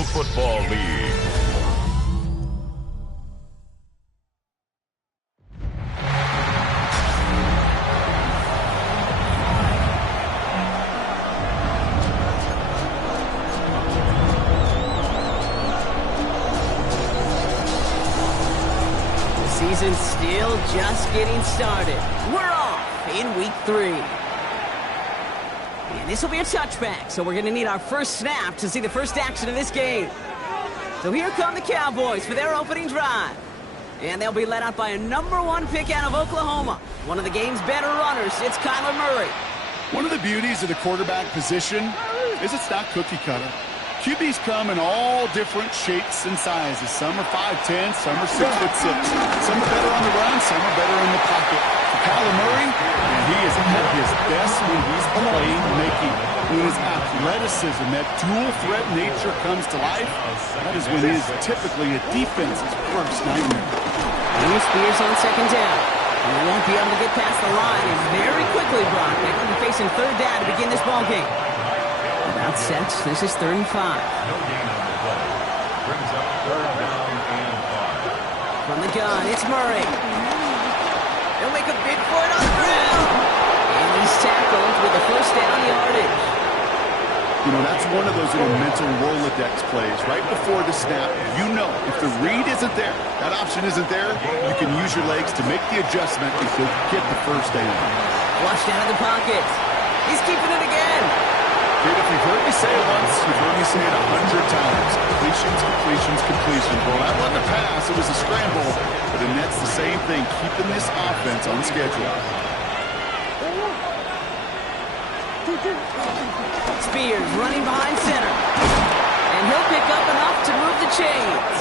National Football League. Season's still just getting started. We're off in week 3. And this will be a touchback, so we're going to need our first snap to see the first action of this game. So here come the Cowboys for their opening drive. And they'll be led out by a #1 pick out of Oklahoma. One of the game's better runners, it's Kyler Murray. One of the beauties of the quarterback position is it's not cookie cutter. QBs come in all different shapes and sizes. Some are 5'10", some are 6'6". Some are better on the run, some are better in the pocket. For Kyler Murray, and he is at his best when he's playmaking. When his athleticism, that dual threat nature comes to life, that is when he is typically a defense's worst nightmare. Here's Spears on second down. He won't be able to get past the line, and very quickly, Brock, they're going to be facing third down to begin this ball game. About set, this is 3rd and 5. From the gun, it's Murray. He'll make a big for it on the ground. And he's tackled with the first down yardage. You know, that's one of those little mental Rolodex plays. Right before the snap, you know if the read isn't there, that option isn't there, you can use your legs to make the adjustment and go get the first down. Flushed out of the pocket. He's keeping it again. Dude, if you've heard me say it once, you've heard me say it 100 times. Completions, completions, completions. Well, that wasn't a pass, it was a scramble. But then that's the same thing, keeping this offense on schedule. Spears running behind center. And he'll pick up enough to move the chains.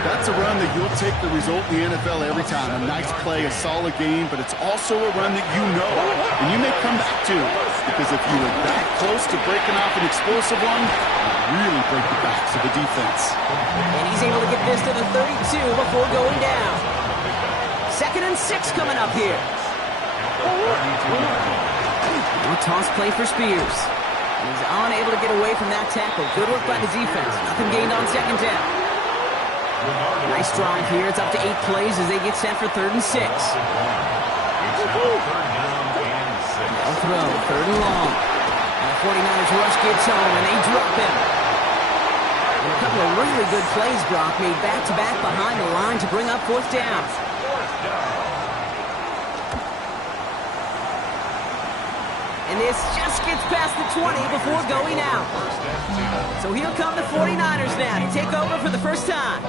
That's a run that you'll take the result in the NFL every time. A nice play, a solid game, but it's also a run that you know, and you may come back to. Because if you were that close to breaking off an explosive one, you really break the backs of the defense. And he's able to get this to the 32 before going down. 2nd and 6 coming up here. No toss play for Spears. He's unable to get away from that tackle. Good work by the defense. Nothing gained on 2nd down. Nice drive here. It's up to 8 plays as they get set for 3rd and 6. They'll throw, 3rd and long. And the 49ers rush gets home, and they drop him. And a couple of really good plays, Brock, made back-to-back behind the line to bring up 4th down. And this just gets past the 20 before going out. So here come the 49ers now to take over for the first time.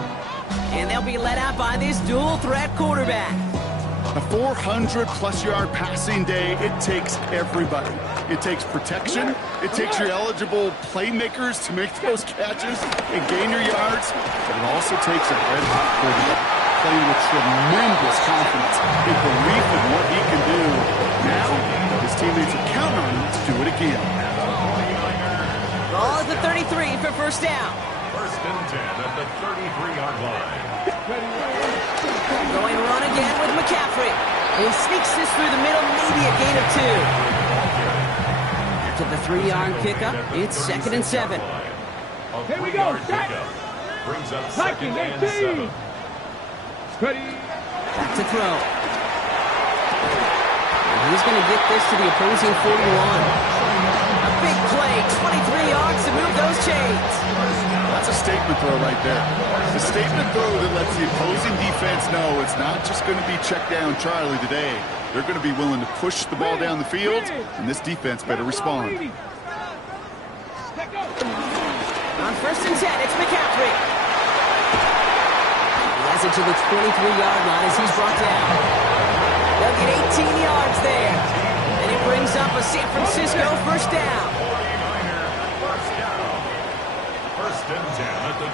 And they'll be led out by this dual-threat quarterback. A 400-plus yard passing day, it takes everybody. It takes protection. It takes your eligible playmakers to make those catches and gain your yards. But it also takes a red-hot quarterback playing with tremendous confidence and belief in what he can do. Now, his teammates are counting on him to do it again. Ball at the 33 for first down. 1st and 10 at the 33-yard line. Going to run again with McCaffrey. And he sneaks this through the middle, maybe a gain of 2. To the 3-yard pickup, it's 2nd and 7. Here we go. Brings up 2nd and 7. Back to throw. And he's going to get this to the opposing 41. A big play, 23 yards to move those chains. That's a statement throw right there. The statement throw that lets the opposing defense know it's not just going to be check down Charlie today. They're going to be willing to push the ball down the field, and this defense better respond. On 1st and 10, it's McCaffrey. He has it to the 23-yard line as he's brought down. They'll get 18 yards there. And it brings up a San Francisco first down.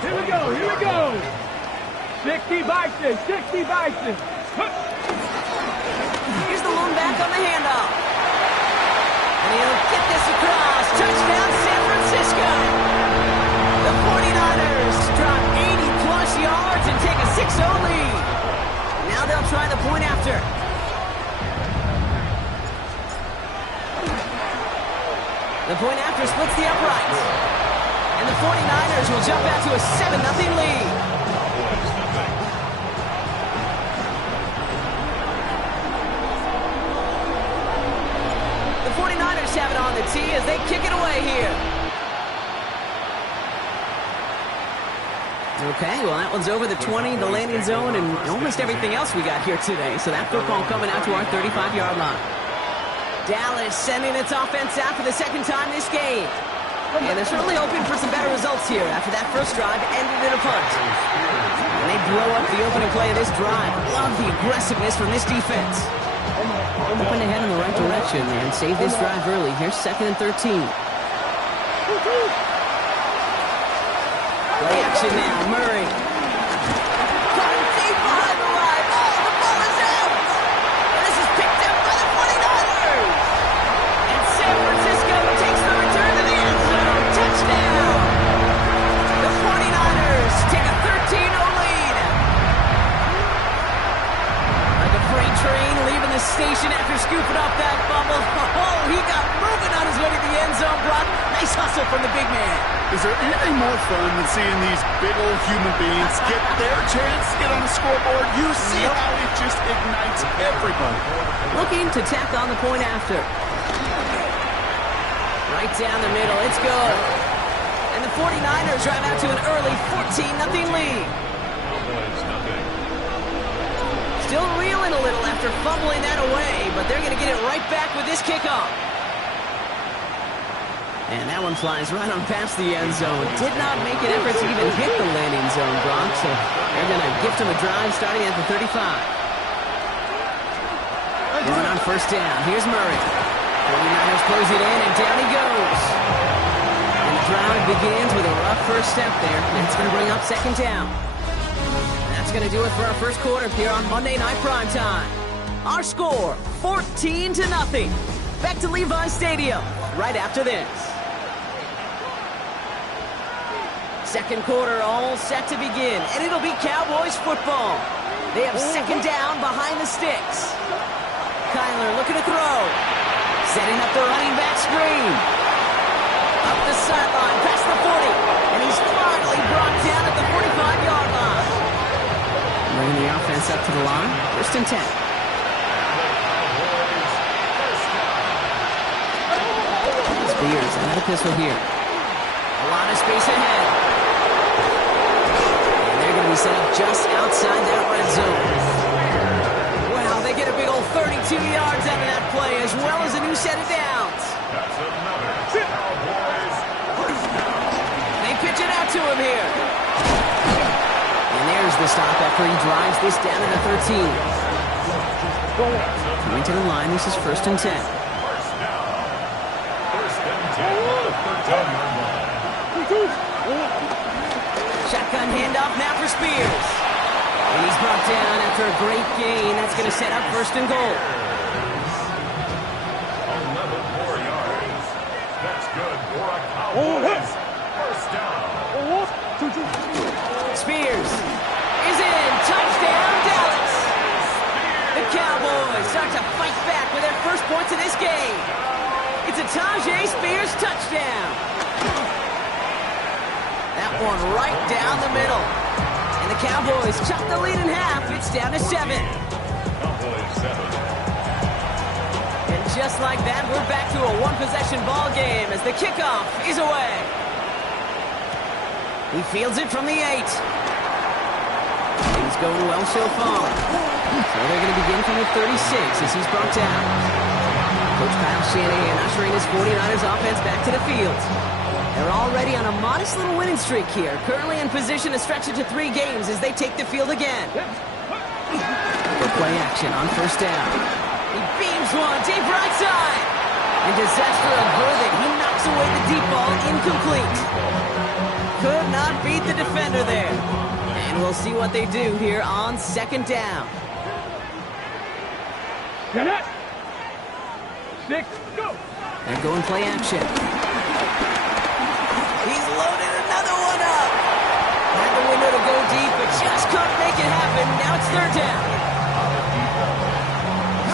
Here we go, here we go. 60 Bison, 60 Bison. Here's the lone back on the handoff. And he'll get this across. Touchdown, San Francisco. The 49ers drop 80-plus yards and take a 6-0 lead. Now they'll try the point after. The point after splits the uprights. And And the 49ers will jump out to a 7-0 lead. Cowboys nothing. The 49ers have it on the tee as they kick it away here. Okay, well, that one's over the 20, the landing zone, and almost everything else we got here today. So that football coming out to our 35-yard line. Dallas sending its offense out for the second time this game. And they're certainly hoping for some better results here after that first drive ended in a punt. And they blow up the opening play of this drive. Love the aggressiveness from this defense. Hoping to head in the right direction and save this drive early. Here's 2nd and 13. Play action now, Murray. Going deep behind the line. Oh, the ball is out. And this is picked up by the 49ers. And San Francisco takes the return to the end zone. Touchdown. The 49ers take a 13-0 lead. Like a freight train leaving the station after scooping up that fumble. Oh, he got moving on his way to the end zone, Brock. Nice hustle from the big man. Is there anything more fun than seeing these big old human beings get their chance to get on the scoreboard? You see how it just ignites everybody. Looking to tack on the point after. Right down the middle. It's good. And the 49ers drive out to an early 14-0 lead. Cowboys nothing. Still reeling a little after fumbling that away, but they're going to get it right back with this kickoff. And that one flies right on past the end zone. Did not make an effort to even hit the landing zone, Brock. So they're going to gift him a drive starting at the 35. Going on first down. Here's Murray. 49ers close it in, and down he goes. And the drive begins with a rough first step there. And it's going to bring up 2nd down. That's going to do it for our first quarter here on Monday Night Primetime. Our score, 14-0. Back to Levi Stadium right after this. Second quarter all set to begin, and it'll be Cowboys football. They have 2nd down behind the sticks. Kyler looking to throw. Setting up the running back screen. Up the sideline, past the 40, and he's finally brought down at the 45-yard line. Bringing the offense up to the line, 1st and 10. Spears out of the pistol here. A lot of space ahead. Be set up just outside that red zone. Wow, they get a big old 32 yards out of that play, as well as a new set of downs. That's another Cowboys first down. They pitch it out to him here. And there's the stop after he drives this down to the 13. Coming to the line, this is 1st and 10. First down. 1st and 10 on the 13-yard line. Shotgun handoff now for Spears. And he's brought down after a great gain. That's going to set up 1st and goal. 11 more yards. That's good for a Cowboys first down. Spears is in. Touchdown, Dallas. The Cowboys start to fight back with their first points of this game. It's a Tajay Spears touchdown. That one right down the middle. And the Cowboys chop the lead in half. It's down to 7. Cowboys 7. And just like that, we're back to a one-possession ball game as the kickoff is away. He fields it from the 8. Things going well so far. So they're going to begin from the 36 as he's brought down. Coach Kyle Shanahan ushering his 49ers offense back to the field. They're already on a modest little winning streak here, currently in position to stretch it to 3 games as they take the field again. For play action on first down. He beams one deep right side. And disaster averted. He knocks away the deep ball, incomplete. Could not beat the defender there. And we'll see what they do here on 2nd down. 6, go. They're going play action. He's loaded another one up. Had the window to go deep, but just couldn't make it happen. Now it's 3rd down.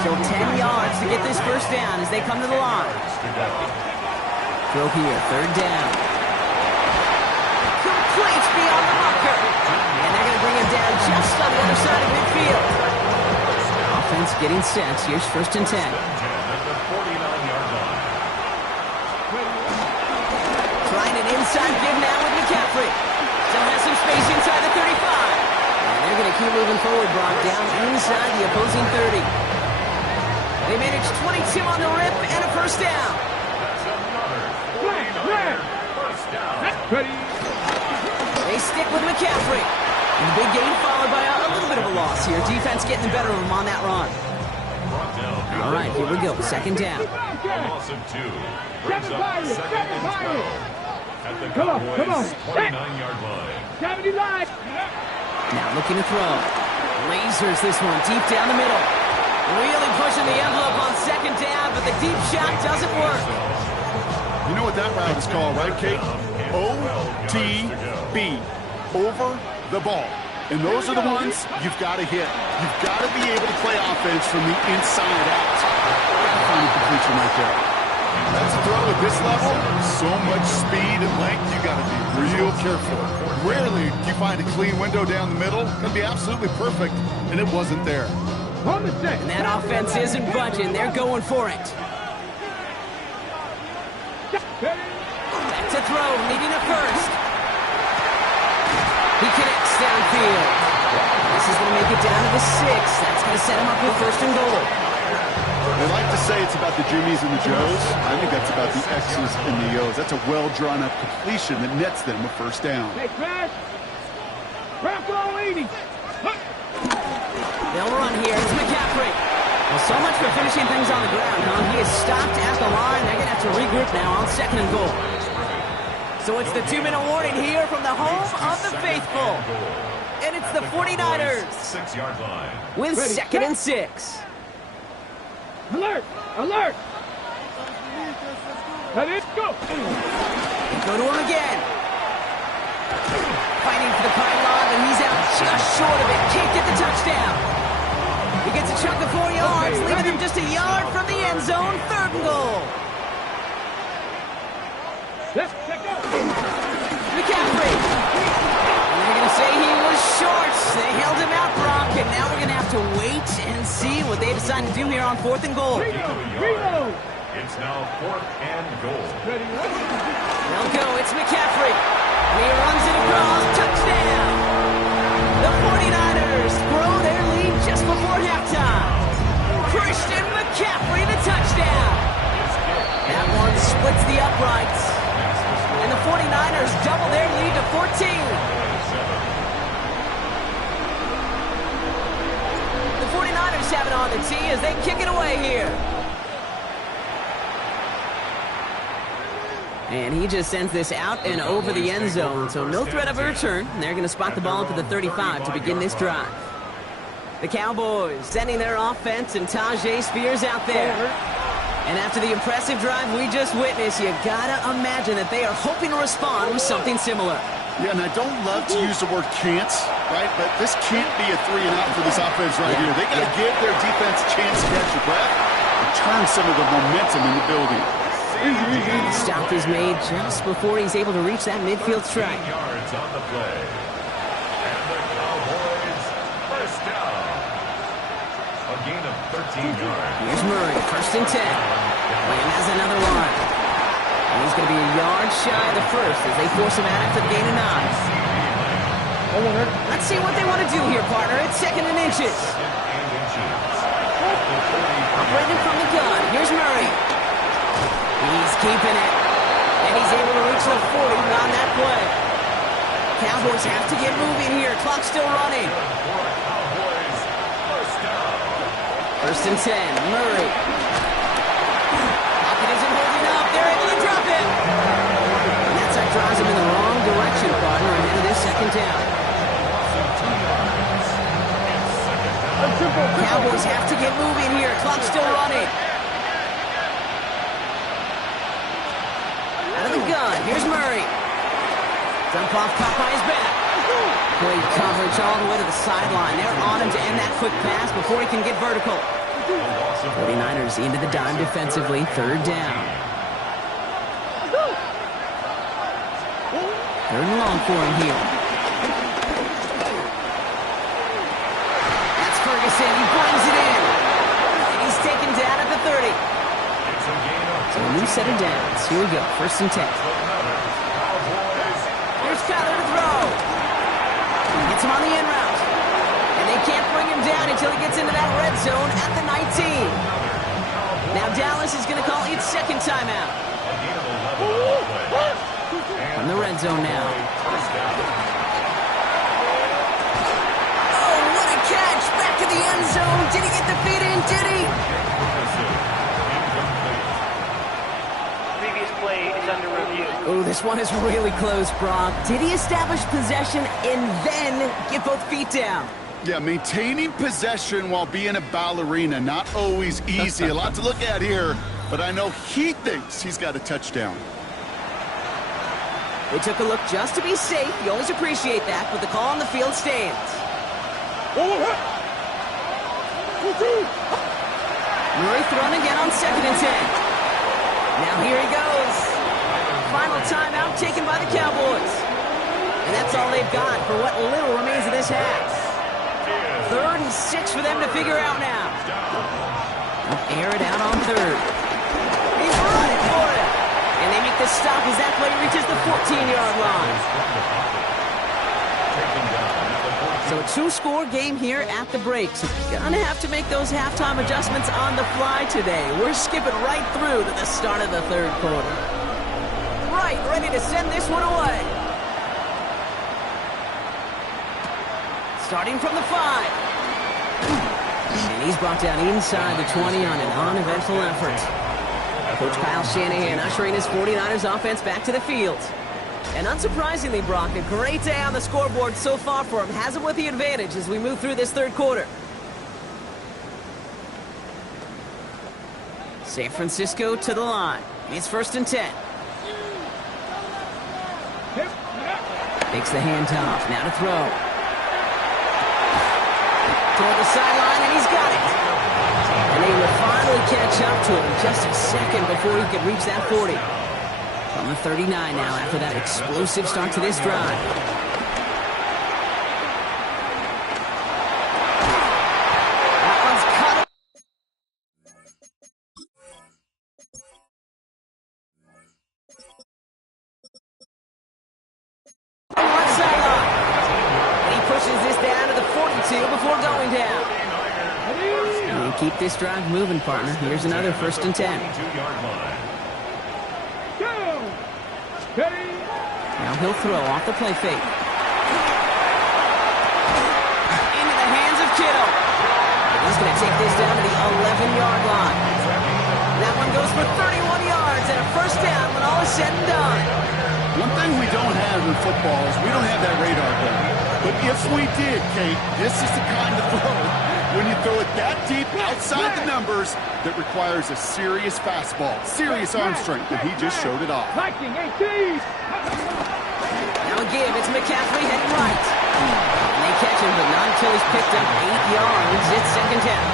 Still 10 yards to get this first down as they come to the line. Throw here, 3rd down. on the other side of midfield. Offense getting set. Here's 1st and 10. At the 49-yard line. Trying an inside give now with McCaffrey. Still has some space inside the 35. And they're going to keep moving forward, Brock, down inside the opposing 30. They managed 22 on the rip and a 1st down. That's another 49er first down. Ready. They stick with McCaffrey. And the big gain followed by a little bit of a loss here. Defense getting the better of him on that run. Brought down. All right, here we go. 2nd down. A loss of 2. Brings up 2nd and 12. At the Come on. Cowboys' 29-yard line. 79. Now looking to throw. Lasers this one deep down the middle. Really pushing the envelope on 2nd down, but the deep shot doesn't work. You know what that route is called, right, Kate? OTB. Over the ball. And those are the ones you've got to hit. You've got to be able to play offense from the inside out. Final completion right there. That's a throw at this level. So much speed and length, you got to be real careful. Rarely do you find a clean window down the middle. It'd be absolutely perfect, and it wasn't there. On the set. And that offense isn't budging. They're going for it. Back to throw, needing a 1st. He connects downfield. This is going to make it down to the 6. That's going to set him up with 1st and goal. They like to say it's about the Jimmies and the Joes. I think that's about the X's and the O's. That's a well-drawn-up completion that nets them a 1st down. Hey, Crash. Rocco 80. They'll run here. It's McCaffrey. Well, so much for finishing things on the ground, huh? He is stopped at the line. They're going to have to regroup now on 2nd and goal. So it's the 2-minute warning here from the home of the faithful. And it's the 49ers 6-yard line. with Ready, 2nd and 6. Alert. Alert. Ready, go. They go to him again. Fighting for the pylon, and he's out just short of it. Can't get the touchdown. He gets a chunk of 4 yards, leaving him just a yard from the end zone. 3rd and goal. Let's check out. McCaffrey. And they're going to say he was short. They held him out, Brock, and now we're going to have to wait and see what they decide to do here on 4th and goal. Reload. It's now 4th and goal. Ready, ready. They'll go. It's McCaffrey. And he runs it across. Touchdown. The 49ers grow their lead just before halftime. Christian McCaffrey, the touchdown. That one splits the uprights. And the 49ers double their lead to 14. The 49ers have it on the tee as they kick it away here. And he just sends this out and over the end zone, so no threat of a return. They're going to spot the ball up at the 35 to begin this drive. The Cowboys sending their offense and Tajay Spears out there. And after the impressive drive we just witnessed, you gotta imagine that they are hoping to respond with something similar. Yeah, and I don't love to use the word can't, right? But this can't be a 3 and out for this offense right here. They got to give their defense a chance to catch their breath and turn some of the momentum in the building. Stop is made just before he's able to reach that midfield strike. Yards on the play. And the Cowboys first down. A gain of 13 yards. Here's Murray, 1st and 10. Lamb has another line. And he's going to be a yard shy of the 1st as they force him out after the gain of 9. Let's see what they want to do here, partner. It's 2nd and inches. Operating from the gun. Here's Murray. He's keeping it. And he's able to reach the 40 on that play. Cowboys have to get moving here. Clock's still running. Cowboys first down. 1st and 10. Murray. Pocket isn't holding up. They're able to drop it. And that side drives him in the wrong direction, partner, ahead of this 2nd down. Cowboys have to get moving here. Clock's still running. Out of the gun. Here's Murray. Dump off, caught by his back. Great coverage all the way to the sideline. They're on him to end that quick pass before he can get vertical. 49ers into the dime defensively. 3rd down. 3rd and long for him here. Jefferson, he brings it in. And he's taken down at the 30. It's a gain of So a new set of downs. Here we go, 1st and 10. Cowboys. Here's Kyler to throw. Gets him on the in route. And they can't bring him down until he gets into that red zone at the 19. Now Dallas is going to call its 2nd timeout. A gain of 11 on the play. From the red zone now. First down. Oh, what a catch! Back to the end zone. Did he get the feet in? Did he? Previous play is under review. Oh, this one is really close, Brock. Did he establish possession and then get both feet down? Yeah, maintaining possession while being a ballerina, not always easy. A lot to look at here, but I know he thinks he's got a touchdown. They took a look just to be safe. You always appreciate that, but the call on the field stands. Murray thrown again on 2nd and 10. Now here he goes. Final timeout taken by the Cowboys. And that's all they've got for what little remains of this half. 3rd and 6 for them to figure out now. They'll air it out on 3rd. He's running for it. And they make the stop as that play reaches the 14-yard line. So a 2-score game here at the break. So gonna have to make those halftime adjustments on the fly today. We're skipping right through to the start of the 3rd quarter. Right, ready to send this one away. Starting from the 5. And he's brought down inside the 20 on an uneventful effort. Coach Kyle Shanahan ushering his 49ers offense back to the field. And unsurprisingly, Brock, a great day on the scoreboard so far for him. Has him with the advantage as we move through this 3rd quarter. San Francisco to the line. It's 1st and 10. Takes the handoff. Now to throw. Toward the sideline, and he's got it. And they will finally catch up to him just a second before he could reach that 40. From the 39 now after that explosive start to this drive. That one's cut. Right sideline. And he pushes this down to the 42 before going down. And keep this drive moving, partner. Here's another 1st and 10. 2-yard line. Now he'll throw off the play fake. Into the hands of Kittle. He's going to take this down to the 11-yard line. That one goes for 31 yards and a 1st down when all is said and done. One thing we don't have in football is we don't have that radar gun. But if we did, Kate, this is the kind of throw when you throw it that deep outside the numbers that requires a serious fastball, serious arm strength, and he just showed it off. Now a give, it's McCaffrey heading right. And they catch him, but not until he's picked up 8 yards. It's 2nd down.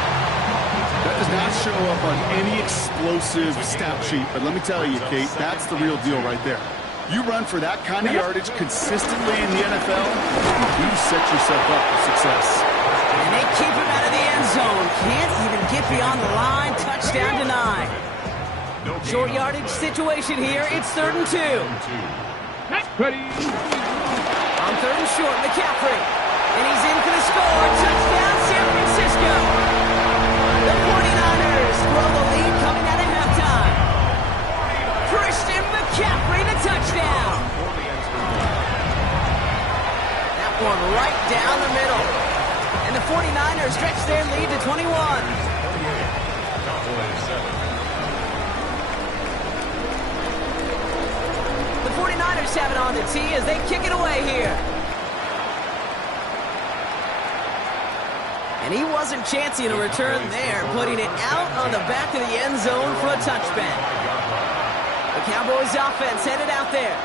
That does not show up on any explosive stat sheet, but let me tell you, Kate, that's the real deal right there. You run for that kind of yardage consistently in the NFL, you set yourself up for success. And they keep him out of the end zone. Can't even get beyond the line. Touchdown denied. Short yardage situation here. It's 3rd and 2. Ready. On 3rd and short, McCaffrey. And he's in for the score. Touchdown, San Francisco. The 49ers throw the lead coming out of halftime. Christian McCaffrey to touchdown. That one right down the middle. And the 49ers stretch their lead to 21. Cowboys 7. The 49ers have it on the tee as they kick it away here. And he wasn't chancing a return there, putting it out on the back of the end zone for a touchback. The Cowboys offense headed out there.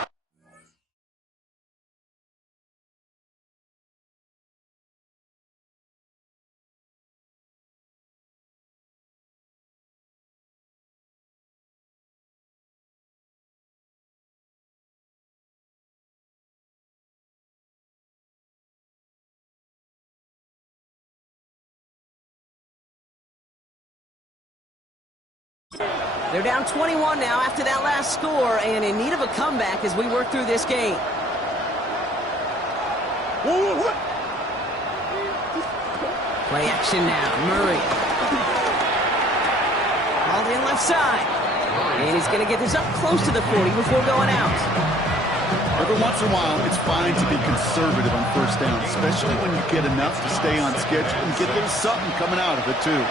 They're down 21 now after that last score and in need of a comeback as we work through this game. Play action now. Murray. Ball in left side. And he's going to get this up close to the 40 before going out. Every once in a while, it's fine to be conservative on first down, especially when you get enough to stay on schedule and get a little something coming out of it, too.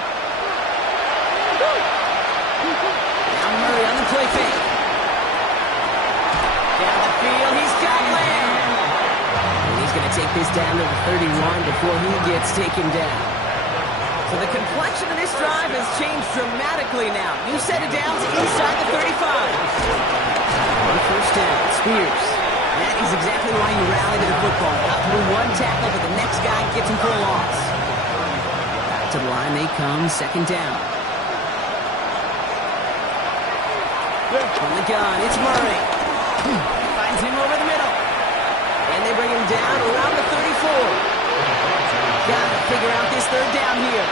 Now Murray on the play fake. Down the field, he's got land. And he's going to take this down to the 31 before he gets taken down. So the complexion of this drive has changed dramatically now. New set of downs inside the 35. On first down, Spears. That is exactly why you rally to the football. Up through one tackle, but the next guy gets him for a loss. Back to the line they come, second down. From the gun, it's Murray. Finds him over the middle. And they bring him down around the 34. Got to figure out this third down here.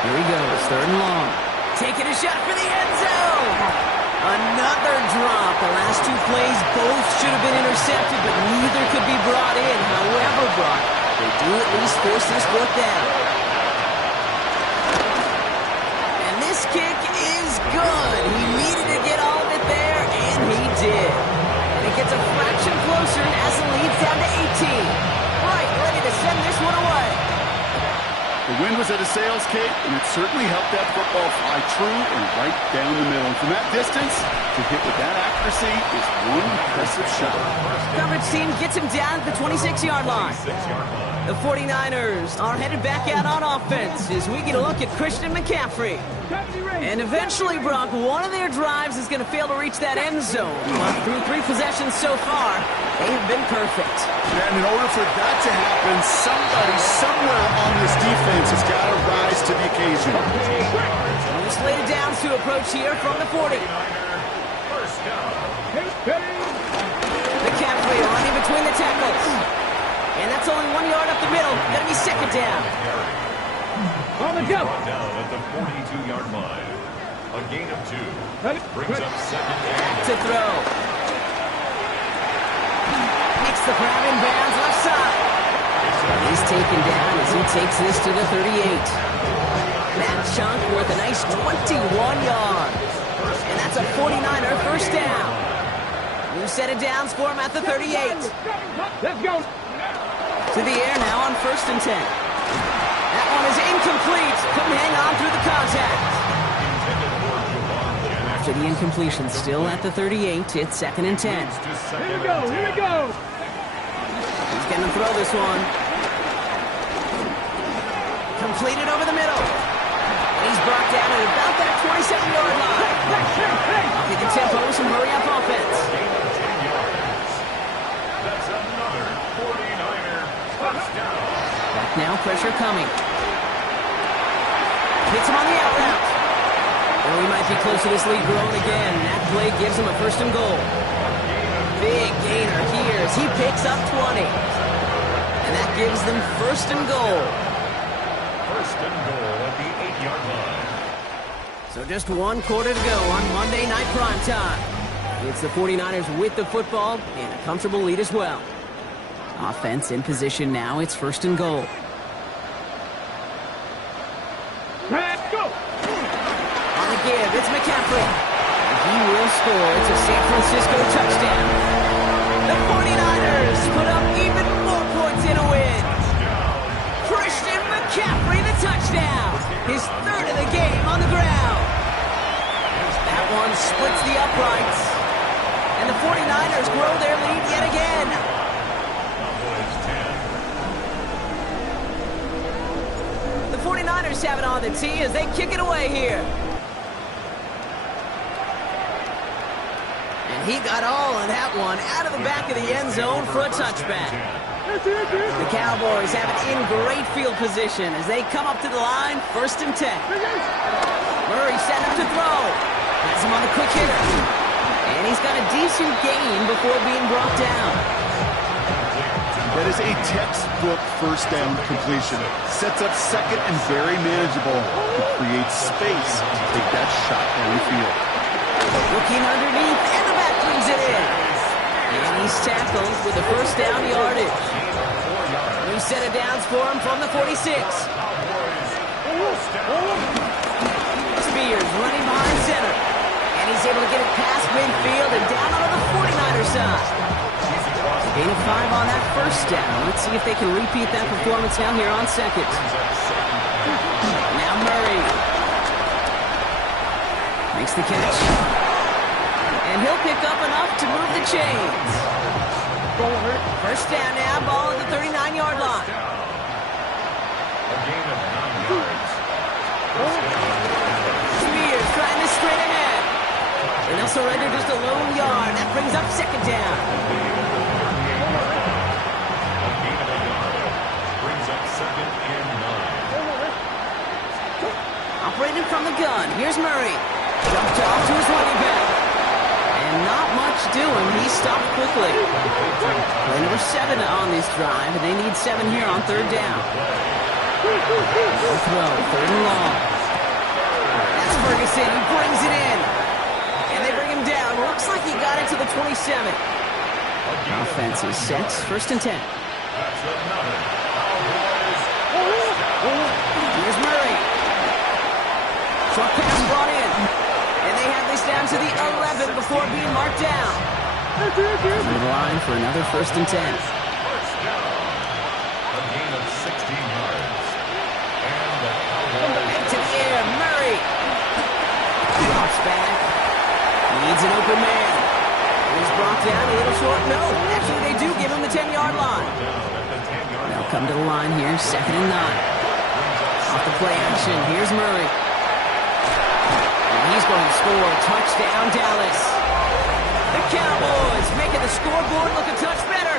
Here he goes, third and long. Taking a shot for the end zone. Another drop. The last two plays both should have been intercepted, but neither could be brought in. However brought, they do at least force this fourth down. And this kick is good. He needed to get all of it there, and he did. And it gets a fraction closer as the lead's down to 18. Right, ready to send this one away. The wind was at a sails, Kate, and it certainly helped that football fly true and right down the middle. And from that distance, to hit with that accuracy is one impressive shot. Coverage team gets him down at the 26-yard line. The 49ers are headed back out on offense as we get a look at Christian McCaffrey. And eventually, Brock, one of their drives is going to fail to reach that end zone. But through 3 possessions so far, they have been perfect. And in order for that to happen, somebody somewhere on this defense has got to rise to the occasion. Just slated downs to approach here from the 40. McCaffrey running between the tackles. And that's only 1 yard up the middle. Going to be second down. On the go. Down at the 42-yard line. A gain of 2. Brings up second down. To throw. Makes the grab in bounds left side. He's taken down as he takes this to the 38. That chunk worth a nice 21 yards. And that's a 49er first down. New set of downs for him at the 38. Let's go. To the air now on first and 10. That one is incomplete. Couldn't hang on through the contact. After the incompletion, still at the 38, it's second and 10. Here we go. Here we go. He's going to throw this one. Completed over the middle. And he's brought down at about that 27-yard line. I'll get the tempo, some hurry-up offense. That's another 49er touchdown. Back now, pressure coming. Hits him on the out route. Oh, he might be close to this lead growing again. That play gives him a first and goal. Big gainer here as he picks up 20. And that gives them first and goal. First and goal at the 8-yard line. So just 1 quarter to go on Monday Night Primetime. It's the 49ers with the football and a comfortable lead as well. Offense in position now. It's first and goal. Let's go. On the give, it's McCaffrey. He will score. It's a San Francisco touchdown. The 49ers put up even more points in a win. Christian McCaffrey, the touchdown. His third of the game on the ground. That one splits the uprights. And the 49ers grow their lead yet again. Cowboys 10. The 49ers have it on the tee as they kick it away here. And he got all of that one out of the back of the end zone for a touchback. The Cowboys have it in great field position as they come up to the line, first and 10. Murray set up to throw. Has him on the quick hitter. And he's got a decent gain before being brought down. That is a textbook first down completion. Sets up second and very manageable. It creates space to take that shot downfield. Looking underneath, and the back brings it in. And he's tackled with the first down yardage. New set of downs for him from the 46. Spears running behind center. And he's able to get it past midfield and down onto the 49er side. Gain of 5 on that first down. Let's see if they can repeat that performance now here on second. Now Murray makes the catch. And he'll pick up enough to move the chains. First down now, ball at the 39-yard line. A gain of 9 yards. Spears trying to straight ahead. And they'll surrender just a lone yard. That brings up second down. Second and 9. Operating from the gun. Here's Murray. Jumped off to his running back. And not much doing. He stopped quickly. Play number 7 on this drive, and they need 7 here on third down. No throw, third and long. That's Ferguson. He brings it in. And they bring him down. Looks like he got it to the 27. Offense is set. First and 10. That's another. Here's Murray. Short pass brought in. And they have this down to the 11 before being marked down. Through the line for another first and 10. First down. A gain of 16 yards. And the Cowboys to the air. Murray. Drops back. Needs an open man. And he's brought down a little short. No, actually they do give him the 10-yard line. They'll come to the line here. Second and 9. Off the play action, here's Murray. And he's going to score. Touchdown, Dallas. The Cowboys making the scoreboard look a touch better.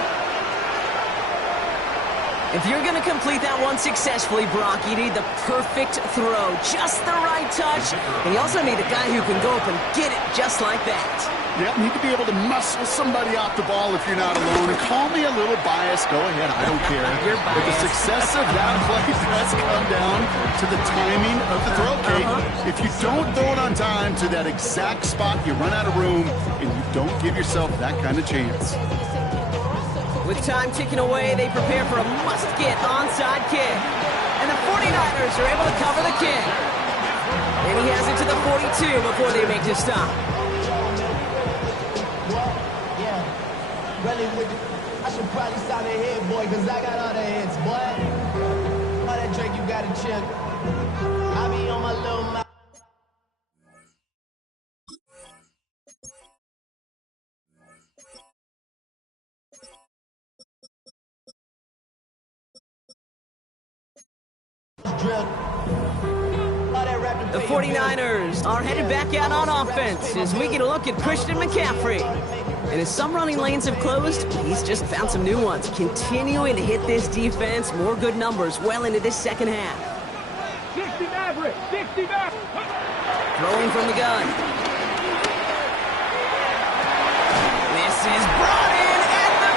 If you're going to complete that one successfully, Brock, you need the perfect throw. Just the right touch. And you also need a guy who can go up and get it just like that. Yeah, need to be able to muscle somebody off the ball if you're not alone. And call me a little biased. Go ahead, I don't care. You're but the success of that play does come down to the timing of the throw, Kate. If you don't throw it on time to that exact spot, you run out of room, and you don't give yourself that kind of chance. With time ticking away, they prepare for a must-get onside kick. And the 49ers are able to cover the kick. And he has it to the 42 before they make the stop. Really with it. I should probably sign a head, boy, because I got other heads, boy. All that Drake, you got to chill. I be on my little mouth. The 49ers are headed back out on offense as we get a look at Christian McCaffrey. And as some running lanes have closed, he's just found some new ones, continuing to hit this defense. More good numbers well into this second half. 60 Maverick, 60 Maverick. Throwing from the gun. This is brought in at the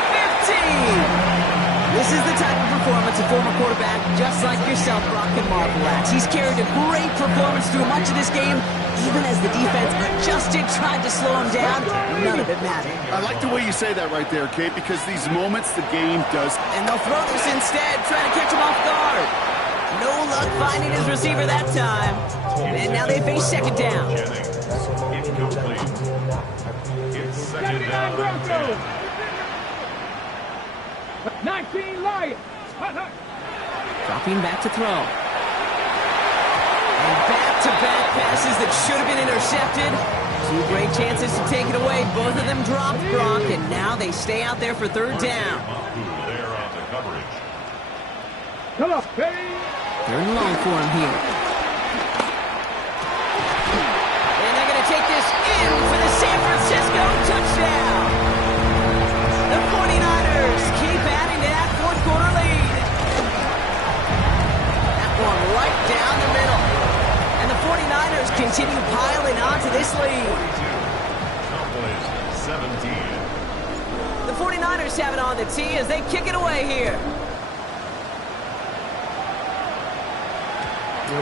15. This is the type of performance a former quarterback just like yourself, Brock, can marvel at. He's carried a great performance through much of this game. Even as the defense adjusted, tried to slow him down, none of it mattered. I like the way you say that right there, Kate, because these moments the game does. And they'll throw this instead, trying to catch him off guard. No luck finding his receiver that time. And now they face second down. Incomplete. It's second down. 19 Lions. Dropping back to throw. And back-to-back passes that should have been intercepted. Two great chances to take it away. Both of them dropped, Brock, and now they stay out there for third down. They're on the coverage. Come on, baby. They're in long for him here. And they're going to take this in for the San Francisco touchdown. The 49ers keep adding to that fourth-quarter lead. That one right down the middle. And the 49ers continue piling on to this lead. Cowboys 17. The 49ers have it on the tee as they kick it away here.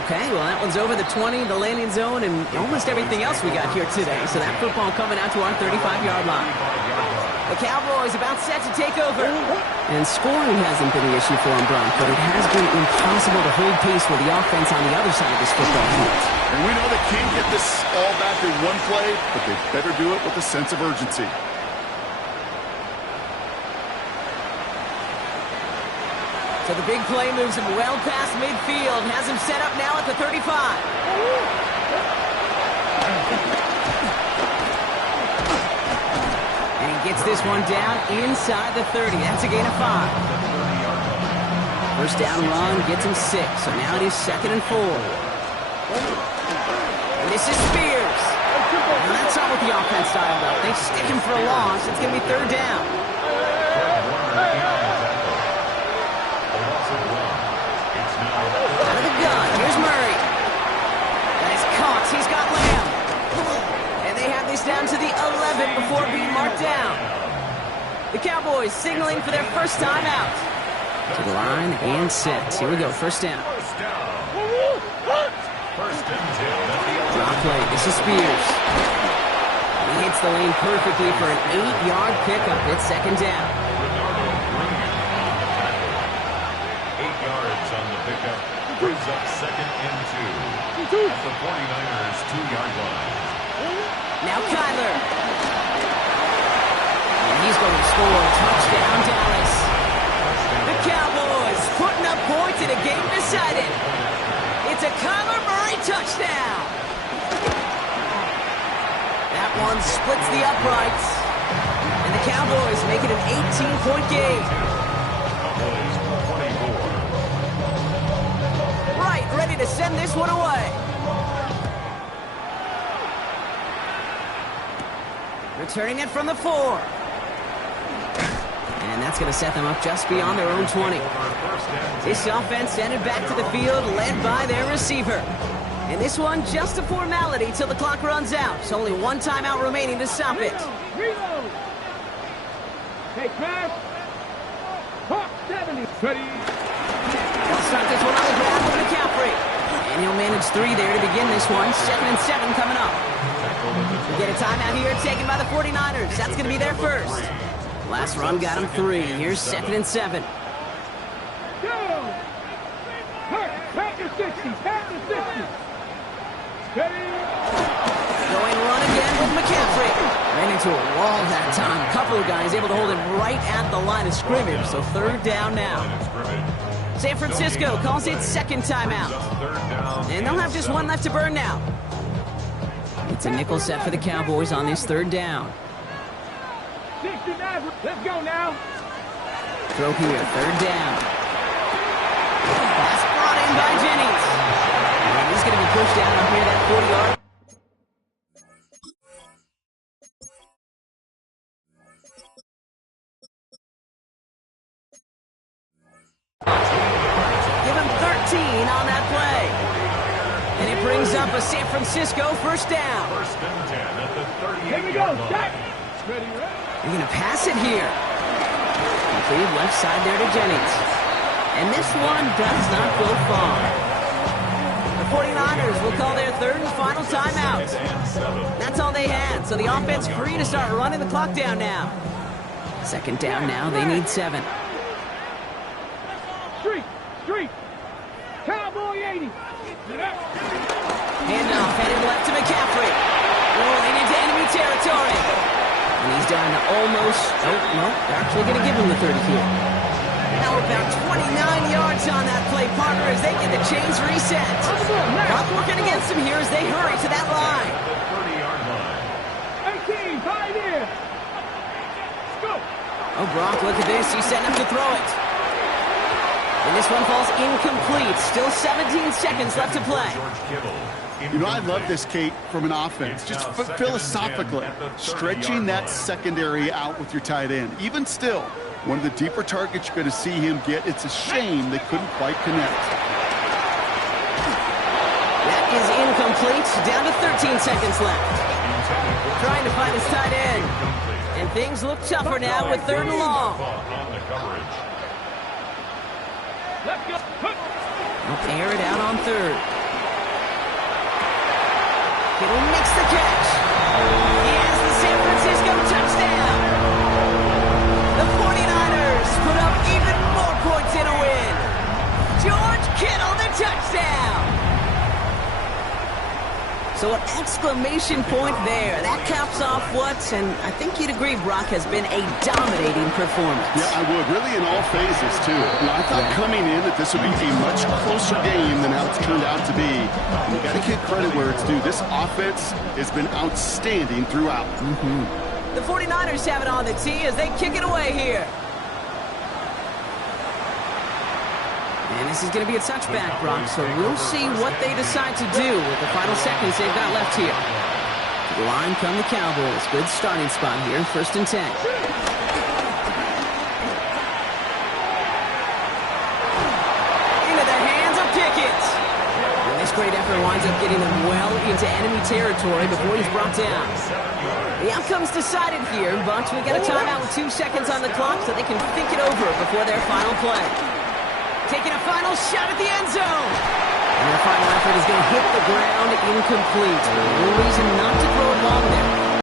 Okay, well, that one's over the 20, the landing zone, and almost everything else we got here today. So that football coming out to our 35-yard line. The Cowboys about set to take over. And scoring hasn't been an issue for them, Bron, but it has been impossible to hold pace with the offense on the other side of this football field. And we know they can't get this all back in one play, but they better do it with a sense of urgency. So the big play moves him well past midfield, has him set up now at the 35. And he gets this one down inside the 30. That's a gain of 5. First down run gets him 6. So now it is 2nd and 4. And this is Spears. And that's not what the offense styled up. They stick him for a loss. It's going to be 3rd down. Out of the gun, here's Murray. Nice Cox, he's got Lamb. And they have this down to the 11 before being marked down. The Cowboys signaling for their first time out. To the line and set. Here we go, first down. Drop play, this is Spears. He hits the lane perfectly for an 8-yard pickup. It's 2nd down. 8 yards on the pickup. Brings up 2nd and 2 at the 49ers 2-yard line. Now Kyler. And he's going to score a touchdown, Dallas. The Cowboys putting up points in a game decided. It's a Kyler Murray touchdown. That one splits the uprights. And the Cowboys make it an 18-point game. Ready to send this one away. Returning it from the 4. And that's going to set them up just beyond their own 20. This offense sent it back to the field, led by their receiver. And this one, just a formality till the clock runs out. It's only one timeout remaining to stop it. Reload. Hey, Crash. Hawk 70. Ready. They'll start this one on the ground with McCaffrey. And he'll manage 3 there to begin this one. 2nd and 7 coming up. We get a timeout here taken by the 49ers. That's going to be their first. Last run got him 3. Here's 2nd and 7. Go. Pack the 60. Pack the 60. Ready. Going run again with McCaffrey. Ran into a wall that time. A couple of guys able to hold him right at the line of scrimmage. So 3rd down now. San Francisco calls it 2nd timeout. And they'll have just one left to burn now. It's a nickel set for the Cowboys on this 3rd down. 69. Let's go now. Throw here, 3rd down. That's brought in by Jennings. And he's going to be pushed down up near that 40-yard. Give him 13 on that play. And it brings up a San Francisco first down. 1st and 10 at the Here we go. 38-yard Shot. line. Ready, ready. They're going to pass it here. Complete left side there to Jennings. And this one does not go far. The 49ers will call their 3rd and final timeout. That's all they had, so the offense free to start running the clock down now. 2nd down now, they need 7. Street. Cowboy 80. Handoff headed left to McCaffrey. Rolling into enemy territory. And he's down to almost... Oh, no, they're actually going to give him the 30 here. Now about 29 yards on that play, partner, as they get the chains reset. Clock working against them here as they hurry to that line. The 30-yard line. 18, pioneer. Go. Oh, Brock, look at this. He's setting up to throw it. And this one falls incomplete. Still 17 seconds left to play. You know, I love this, Kate, from an offense. Just philosophically, stretching that secondary out with your tight end. Even still, one of the deeper targets you're going to see him get. It's a shame they couldn't quite connect. That is incomplete. Down to 13 seconds left. Trying to find his tight end. And things look tougher now with 3rd and long. They'll air it out on 3rd. Kittle makes the catch. He has the San Francisco touchdown. The 49ers put up even more points in a win. George Kittle, the touchdown. So an exclamation point there. That caps off what, and I think you'd agree, Brock, has been a dominating performance. Yeah, I would. Really in all phases, too. I thought coming in that this would be a much closer game than how it's turned out to be. And you got to give credit where it's due. This offense has been outstanding throughout. The 49ers have it on the tee as they kick it away here. And this is going to be a touchback, Brock, so we'll see what they decide to do with the final seconds they've got left here. To the line come the Cowboys. Good starting spot here, 1st and 10. Into the hands of Pickett. And this great effort winds up getting them well into enemy territory before he's brought down. The outcome's decided here, but we got a timeout with 2 seconds on the clock so they can think it over before their final play. Taking a final shot at the end zone. And their final effort is going to hit the ground incomplete. No reason not to throw it long there.